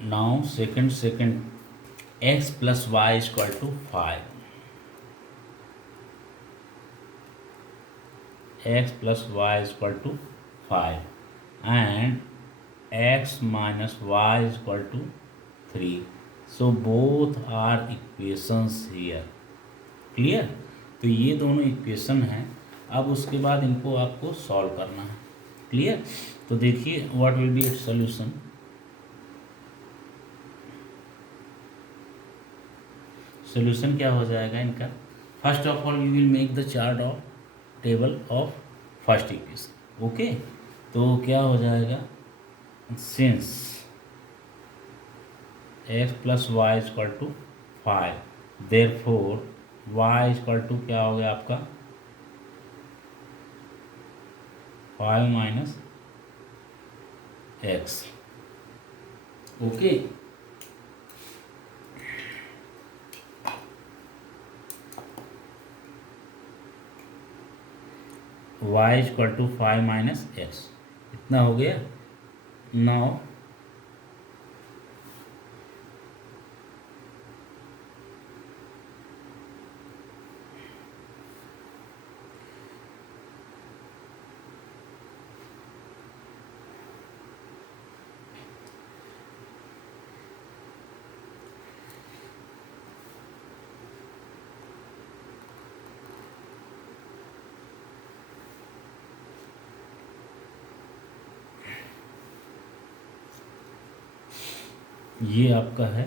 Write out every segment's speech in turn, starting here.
now second x plus y is equal to 5. X plus y is equal to 5 and x minus y is equal to 3. So both are equations here. Clear? तो ये दोनों equation हैं. अब उसके बाद इनको आपको solve करना है. क्लियर? तो देखिए what will be its solution. Solution क्या हो जाएगा इनका. First of all you will make the chart of table of first equation. Okay, तो क्या हो जाएगा. Since X plus Y is equal to 5, therefore Y is equal to क्या हो गया आपका 5 minus X. Okay, Y is equal to 5 minus X इतना हो गया. नाउ ये आपका है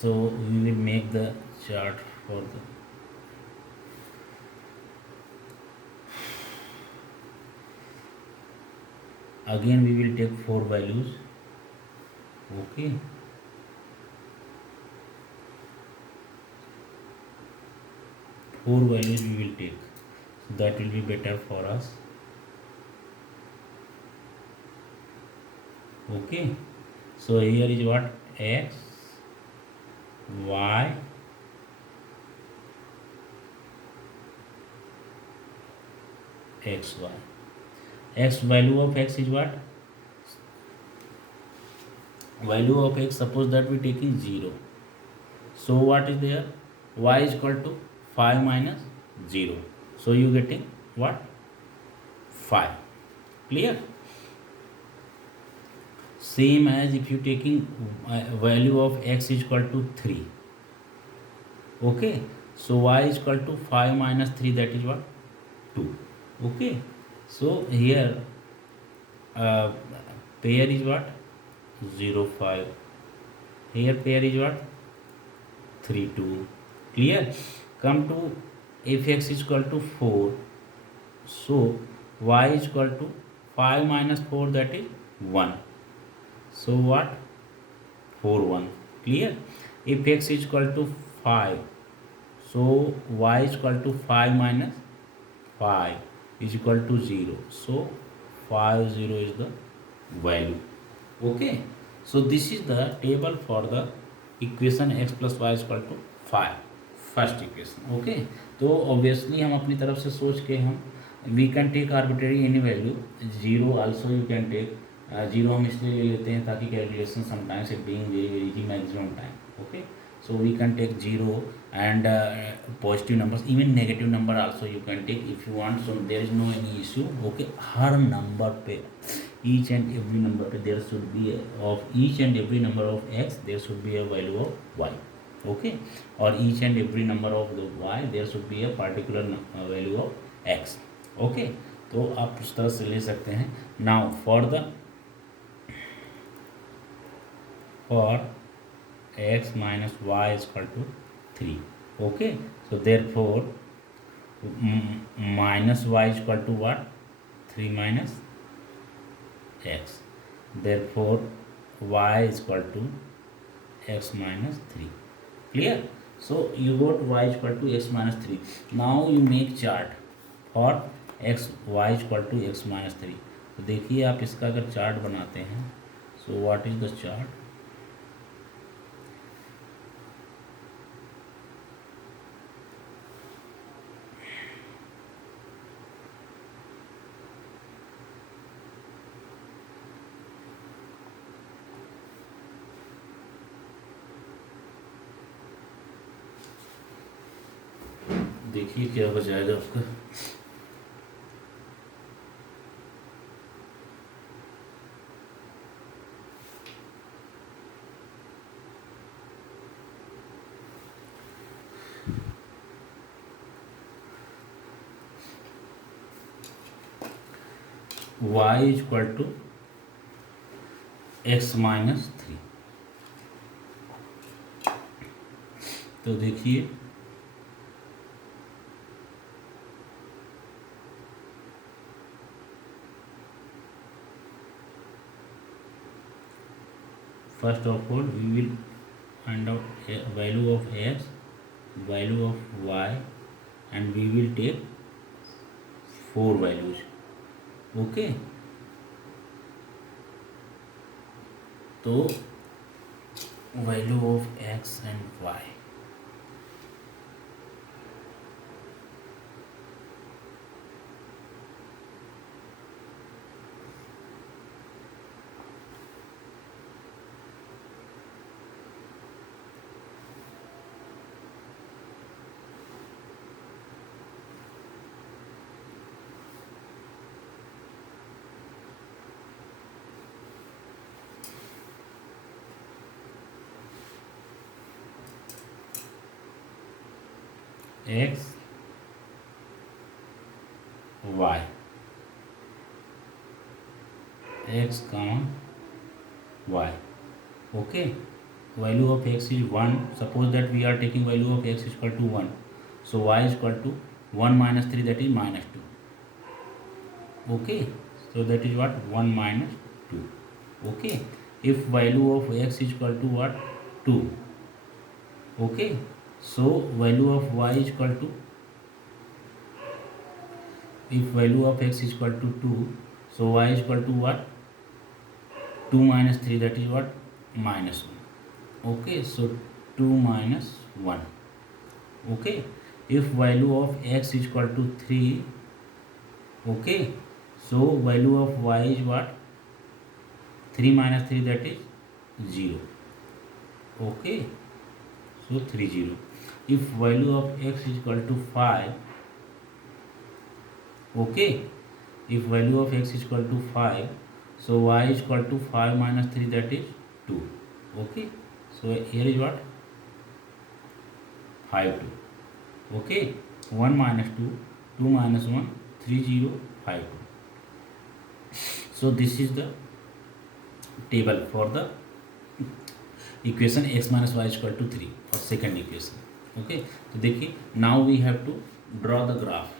so we will make the chart for the again we will take 4 values. Okay, 4 values we will take, so that will be better for us. Okay, so here is what x y x y. X value of x is what? Value of x, suppose that we taking 0. So what is there? Y is equal to 5 minus 0. So you getting what? 5. Clear? Same as if you taking value of x is equal to 3. Okay, so y is equal to 5 minus 3, that is what? 2. Okay, so here pair is what? 0 5. Here pair is what? 3 2. Clear? Come to if x is equal to 4, so y is equal to 5 minus 4, that is 1. So what? 4 1. Clear? If x is equal to 5, so y is equal to 5 minus 5 is equal to 0. So 5 0 is the value. Okay, so this is the table for the equation x plus y is equal to 5, first equation. Okay, तो obviously हम अपनी तरफ से सोच के हम we can take arbitrary any value. 0 also you can take. 0 हम इसलिए ले लेते हैं ताकि calculation sometimes it being very very easy maximum time. Okay, so we can take 0 and positive numbers, even negative number also you can take if you want, so there is no any issue. Okay, her number पे each and every number पे there should be of each and every number of x there should be a value of y. Okay, or each and every number of the y there should be a particular value of x. Okay, तो आप उस तरह से ले सकते हैं. now for x minus y is equal to 3. Okay, so therefore minus y is equal to what? 3 minus x. Therefore y is equal to x minus 3. Clear? So you got y is equal to x minus 3. Now you make chart for x y is equal to x minus 3. तो देखिए आप इसका अगर chart बनाते हैं, so what is the chart? देखिए क्या हो जाएगा आपका। y is equal to x minus 3। तो देखिए first of all we will find out a value of x, value of y, and we will take 4 values. Okay, तो value of x and y, x y, x comma y. Okay, value of x is 1. Suppose that we are taking value of x is equal to 1, so y is equal to 1 minus 3, that is minus 2. Okay, so that is what? 1 minus 2. Okay, if value of x is equal to what? 2. Okay, so value of y is equal to, if value of x is equal to 2, so y is equal to what? 2 minus 3, that is what? Minus 1. Okay, so 2 minus 1. Okay, if value of x is equal to 3, okay, so value of y is what? 3 minus 3, that is 0. Okay, so 3 0. If value of x is equal to 5, okay, if value of x is equal to 5, so y is equal to 5 minus 3, that is 2. Okay, so here is what? 5 2. Okay, 1 minus 2, 2 minus 1, 3 0, 5 2. So this is the table for the equation x minus y is equal to 3 for second equation. Okay, तो देखिए now we have to draw the graph.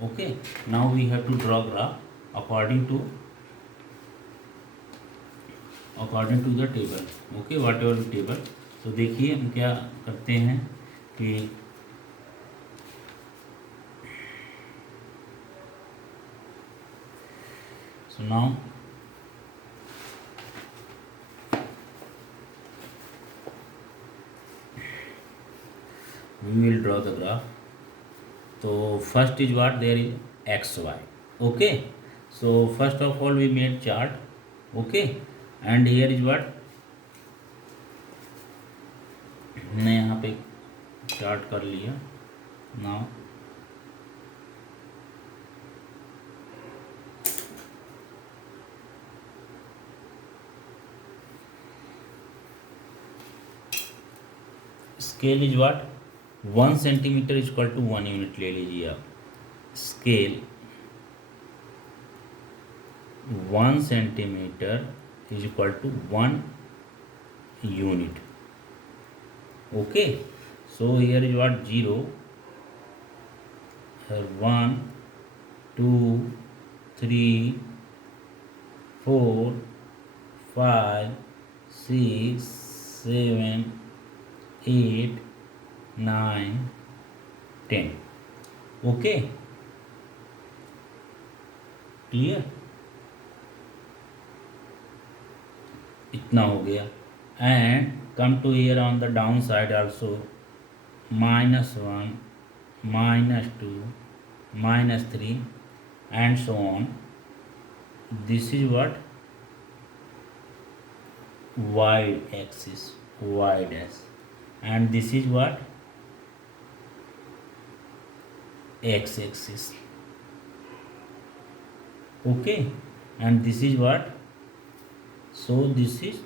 Okay, now we have to draw graph according to the table. Okay, whatever the table. तो देखिए हम क्या करते हैं कि so now we will draw the graph. So first is what? There is x y. Okay, so first of all we made chart. Okay, and here is what? हमने यहाँ पे चार्ट कर लिया. Now scale is what? 1 centimetre is equal to 1 unit ले लीजिए आप. Scale 1 centimetre is equal to 1 unit. Okay, so here is what? 0, 1 2 3 4 5 6 7 8 9, 10. Okay, clear, इतना हो गया. And come to here on the down side also, -1, -2, -3 and so on. This is what y axis, y dash, and this is what x axis. Okay, and this is what, so this is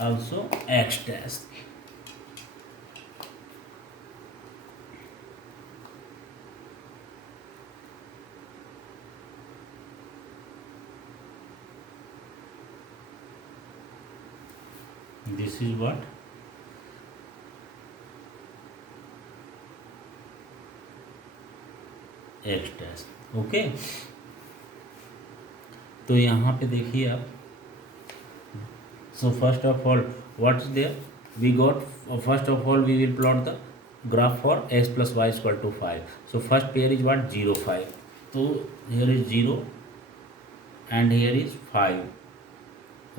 also x dash. This is what x dash. Okay, तो यहाँ पे देखिए आप. So first of all, what's there? We got, first of all we will plot the graph for x plus y is equal to 5. So first pair is what? 0, 5. So here is 0 and here is 5.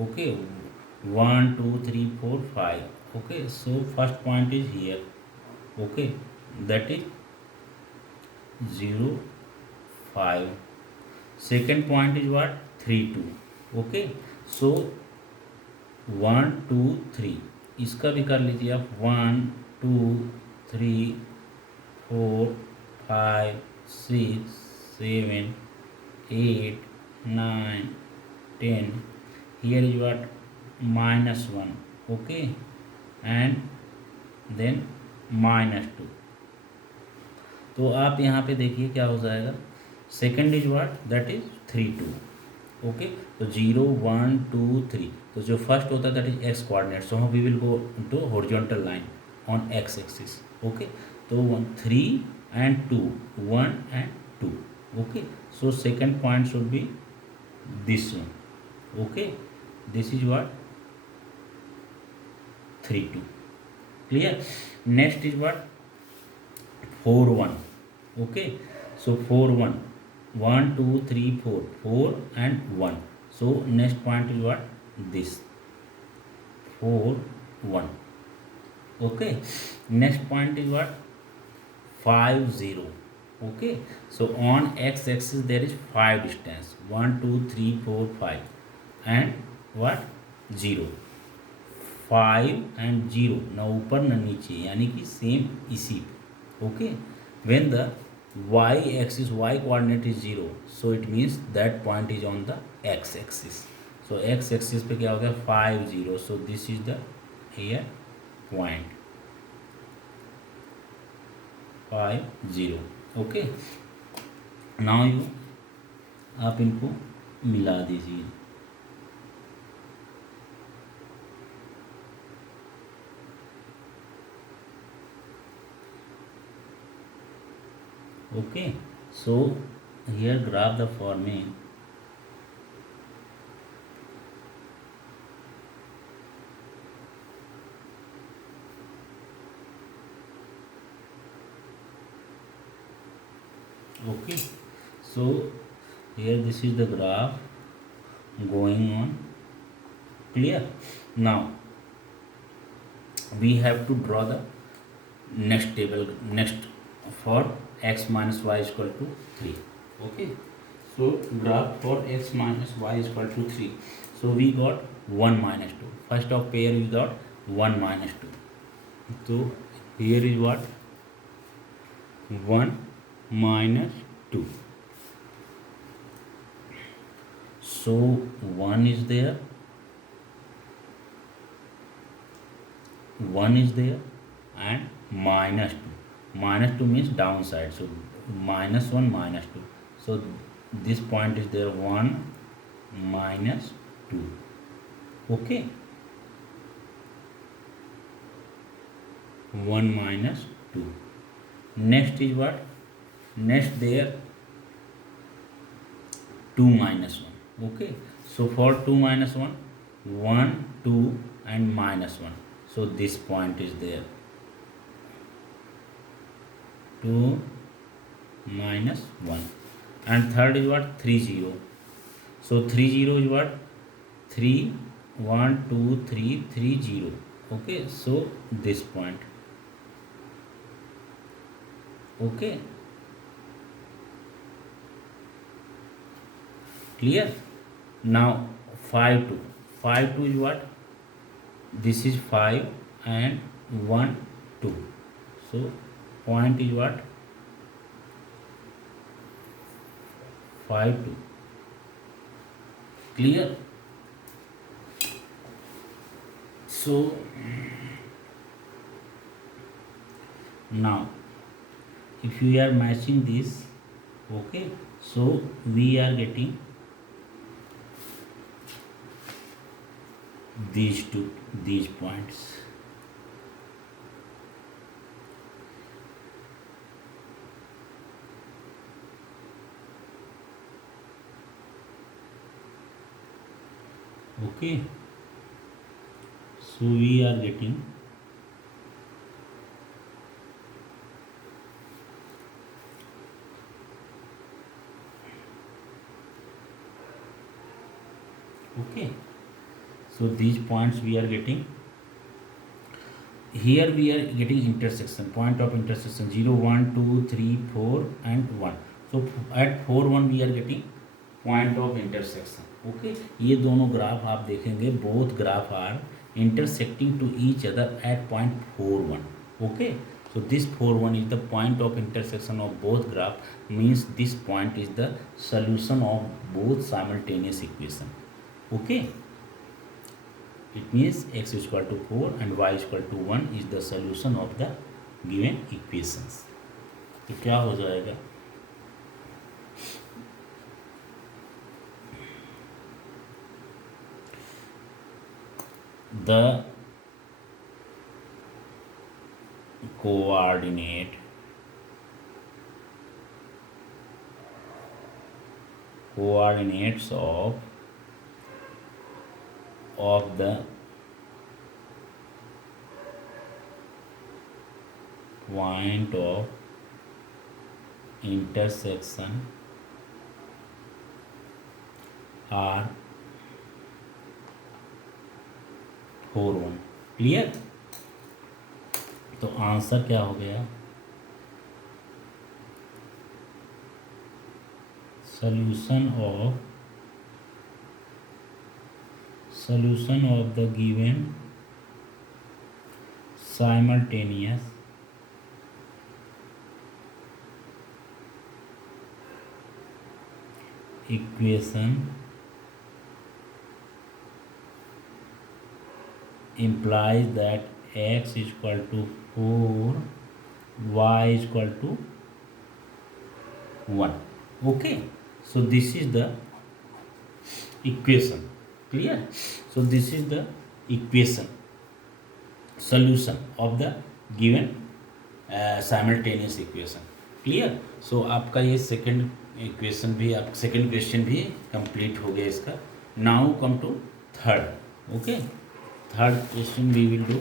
Okay, 1, 2, 3, 4, 5. Okay, so first point is here. Okay, that is 0, 5. Second point is what? 3, 2. Okay, so 1, 2, 3, इसका भी कर लीजिए आप. 1, 2, 3, 4, 5, 6, 7, 8, 9, 10. Here is what? -1. Okay, and then -2. तो आप यहाँ पे देखिए क्या हो जाएगा. Second is what? That is 3, 2. Okay, तो 0, 1, 2, 3. तो जो फर्स्ट होता है that is X coordinate. So we will go to horizontal line on X axis. Okay, तो 1, 3 and 2, 1 and 2. Okay, so second point should be this one. Okay, this is what? 3, 2. Clear. Next is what? 4, 1. Okay, so 4, 1, 1, 2, 3, 4, 4 and 1. So next point is what? This 4, 1. Okay, next point is what? 5, 0. Okay, so on x axis there is 5 distance, 1, 2, 3, 4, 5 and what? 0. 5 and 0 ना ऊपर ना नीचे, यानी कि same इसी. Okay, when the y axis, y coordinate is 0, so it means that point is on the x axis. So x axis पे क्या हो गया? 5, 0. So this is the here point 5, 0. Okay, now you आप इनको मिला दीजिए. Okay, so here graph the forming. Okay, so here this is the graph going on. Clear. Now we have to draw the next table, next for x minus y is equal to 3. Okay, so graph for x minus y is equal to 3. So we got 1 minus 2. First of pair we got 1 minus 2. So here is what? 1 minus 2. So 1 is there, 1 is there and -2. -2 means downside, so -1, -2. So this point is there, 1 minus 2. Okay, 1 minus 2. Next is what? Next there 2 minus 1. Okay, so for 2 minus 1, 1, 2 and -1. So this point is there. 2 minus 1, and third is what, 3 0. So 3 0 is what, 3 1 2 3 3 0. Okay, so this point. Okay, clear. Now 5 2, 5 2 is what, this is 5 and 1 2. So point is what, 5 2. Clear. So now if we are matching this, okay, so we are getting these points. Okay, so we are getting okay, so these points we are getting. Here we are getting intersection, point of intersection 0 1 2 3 4 and 1. So at 4 1 we are getting point of intersection. Okay, ये दोनों graph आप देखेंगे, both graph are intersecting to each other at point 4 1. Okay, so this 4 1 is the point of intersection of both graph, means this point is the solution of both simultaneous equation. Okay, it means x is equal to 4 and y is equal to 1 is the solution of the given equations. तो क्या हो जाएगा, the coordinates of the point of intersection are 4 1. Clear. तो answer क्या हो गया, solution of the given simultaneous equation implies that x is equal to 4, y is equal to 1. Okay, so this is the equation. Clear. So this is the equation, solution of the given simultaneous equation. Clear. So आपका ये second equation भी, आप second question भी complete हो गया इसका. Now come to third. Okay, third question we will do.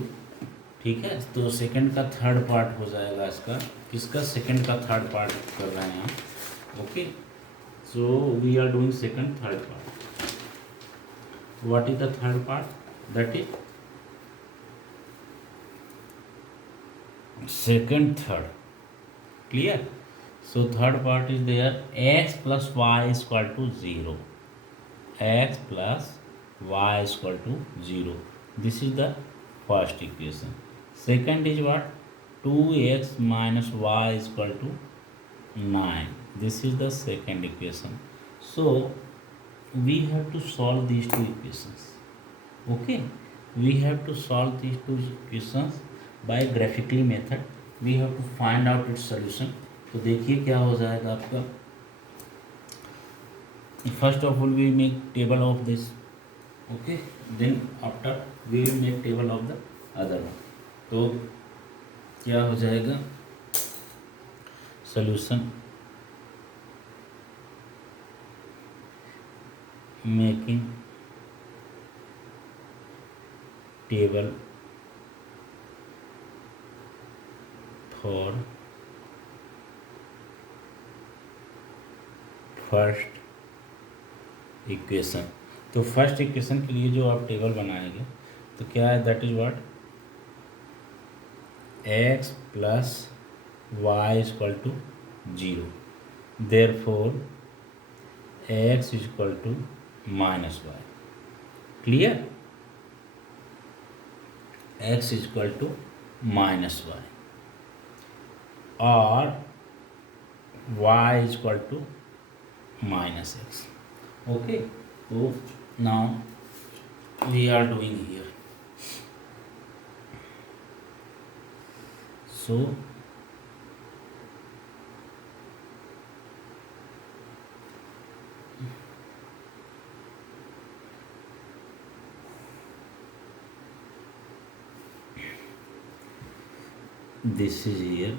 ठीक है, तो सेकंड का थर्ड पार्ट हो जाएगा इसका. किसका सेकंड का थर्ड पार्ट कर रहे हैं आप. Okay, so we are doing second third part. What is the third part? That is second third. Clear. So third part is there, x plus y is equal to 0. X plus y is equal to 0. This is the first equation. Second is what? 2x minus y is equal to 9. This is the second equation. So we have to solve these two equations. Okay, we have to solve these two equations by graphically method. We have to find out its solution. तो देखिए क्या हो जाएगा आपका. First of all we make table of this. Okay, then after we will make table of the other one. तो क्या हो जाएगा, solution making table for first equation. तो फर्स्ट इक्वेशन के लिए जो आप टेबल बनाएंगे तो क्या है, that is what, X plus Y is equal to zero, therefore X is equal to minus Y. Clear, X is equal to minus Y और y is equal to minus x. Okay, so now we are doing here. So this is here.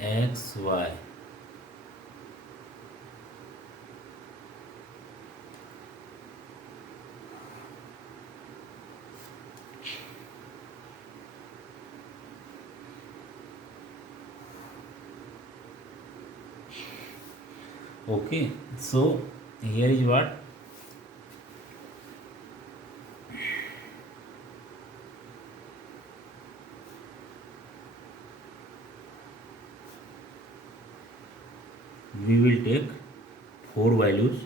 X y okay, so here is what, we will take four values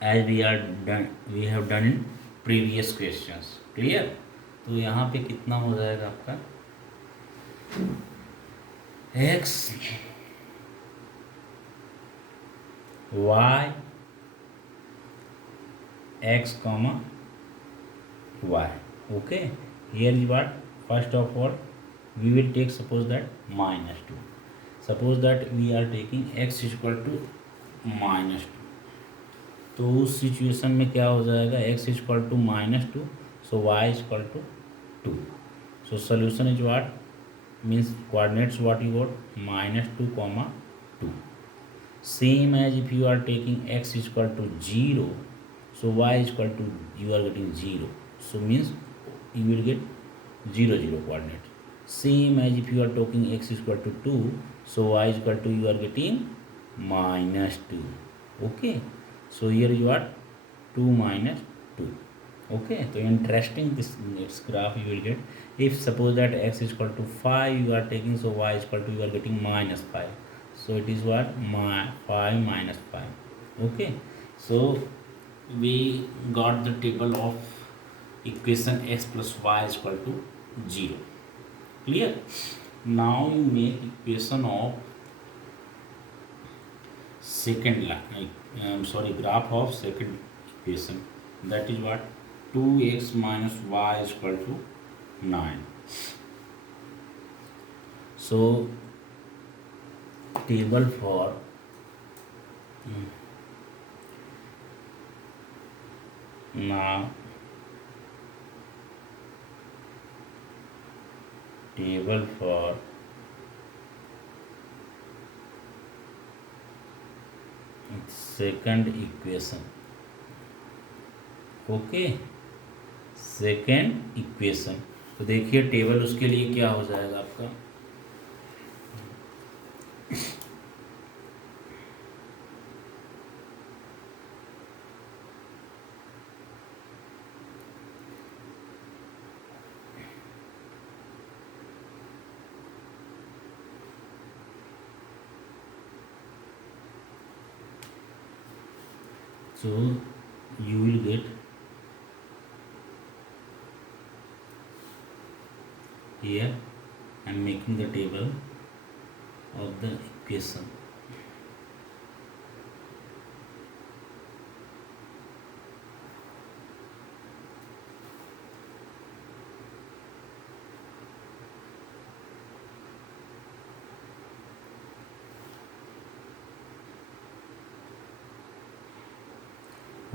as we have done in previous questions. Clear, तो यहाँ पे कितना हो जाएगा आपका x y x comma y. Okay, here is what, first of all we will take, suppose that minus 2, suppose that we are taking x is equal to minus two, तो उस situation में क्या हो जाएगा, x is equal to minus two, so y is equal to two, so solution is what, means coordinates what you got, minus two comma two, same as if you are taking x is equal to zero, so y is equal to, you are getting 0, so means you will get 0 0 coordinate. Same as if you are talking x is equal to 2, so y is equal to, you are getting minus 2. Okay, so here you are 2 minus 2. Okay, so interesting this graph you will get. If suppose that x is equal to 5 you are taking, so y is equal to, you are getting minus 5, so it is what, 5 minus 5. Okay, so we got the table of equation x plus y is equal to 0. Clear, now you make equation of second graph of second equation, that is what, 2x minus y is equal to 9. So table for now, table for second equation. Okay, second equation, तो देखिए table उसके लिए क्या हो जाएगा आपका, so you will get here, I am making the table of the equation.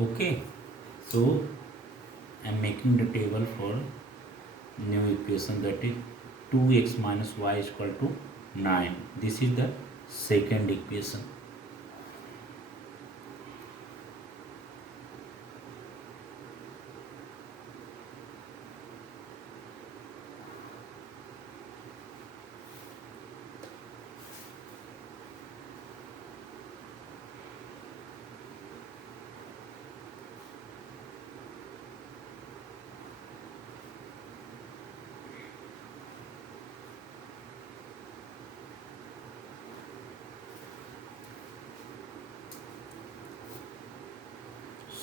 Okay, so I am making the table for new equation, that is 2x minus y is equal to 9. This is the second equation.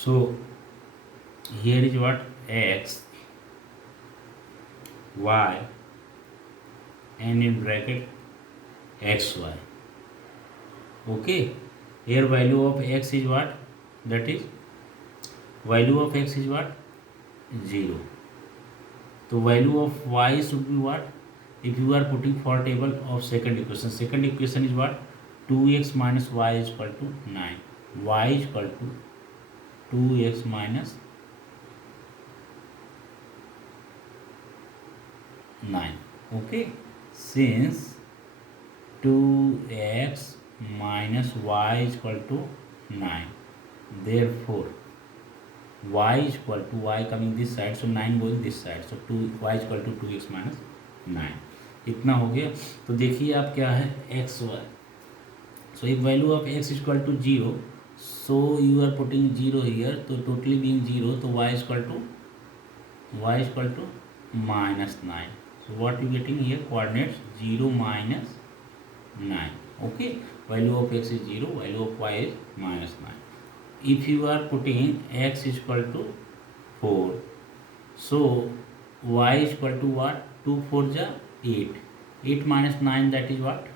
So here is what? X, y, and in bracket xy. Okay, here value of x is what? That is, value of x is what? 0. So value of y should be what? If you are putting for table of second equation is what? 2x minus y is equal to 9. Y is equal to 2x minus 9. Okay, since 2x minus y is equal to 9, therefore y is equal to, y coming this side, so 9 going this side, so 2 y is equal to 2x minus 9. इतना हो गया. तो देखिए आप क्या है, x y. So if value of x is equal to 0, so you are putting 0 here, तो totally being 0, तो y is equal to minus 9. So what you getting here, coordinates 0 minus 9. Okay, value of x is 0, value of y is minus 9. If you are putting x is equal to 4, so y is equal to what? 2 4 ja 8. 8 minus 9, that is what?